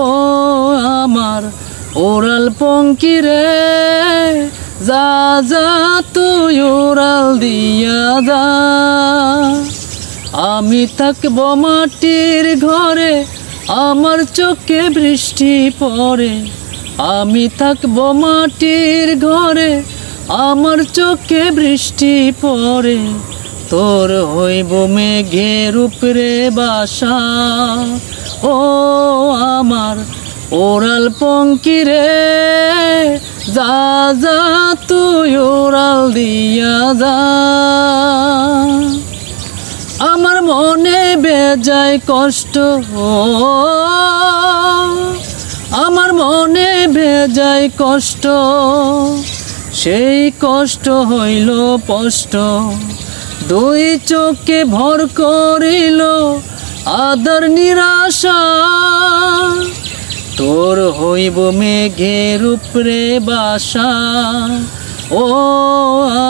ও আমার ওরাল পঙ্কি রে, যা যা তুই ওরাল দিয়া যা। আমি থাকব মাটির ঘরে, আমার চোখে বৃষ্টি পড়ে। আমি থাকব মাটির ঘরে, আমার চোখে বৃষ্টি পড়ে। তোর হইব মেঘের উপরে বাসা, ও আমার ওরাল পঙ্কি রে, যা যা তুই ওরাল দিয়া যা। আমার মনে বেজায় কষ্ট, আমার মনে বেজায় কষ্ট, সেই কষ্ট হইল স্পষ্ট। দুই চোখে ভর করিল আদর নিরাশা, তোর হইব মেঘের উপরে বাসা, ও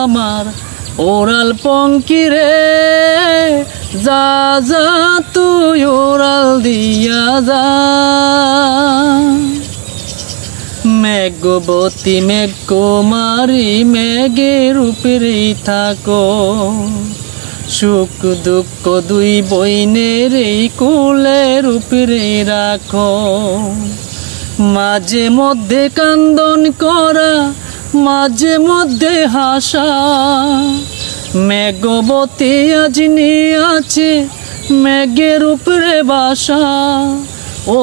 আমার ওরাল পঙ্কি রে, যা যা তুই ওরাল দিয়া যা। মেঘবতী মেঘ কুমারী মেঘের উপরেই থাকো, সুখ দুঃখ দুই বইনের এই কুলের উপরে রাখো। মাঝে মধ্যে কান্দন করা, মাঝে মধ্যে হাসা, মেঘবতী আজ নিয়াছে মেঘের উপরে বাসা, ও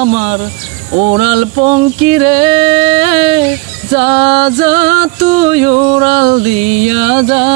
আমার ওরাল পঙ্কি রে, যা যা তুই ওরাল দিয়া যা।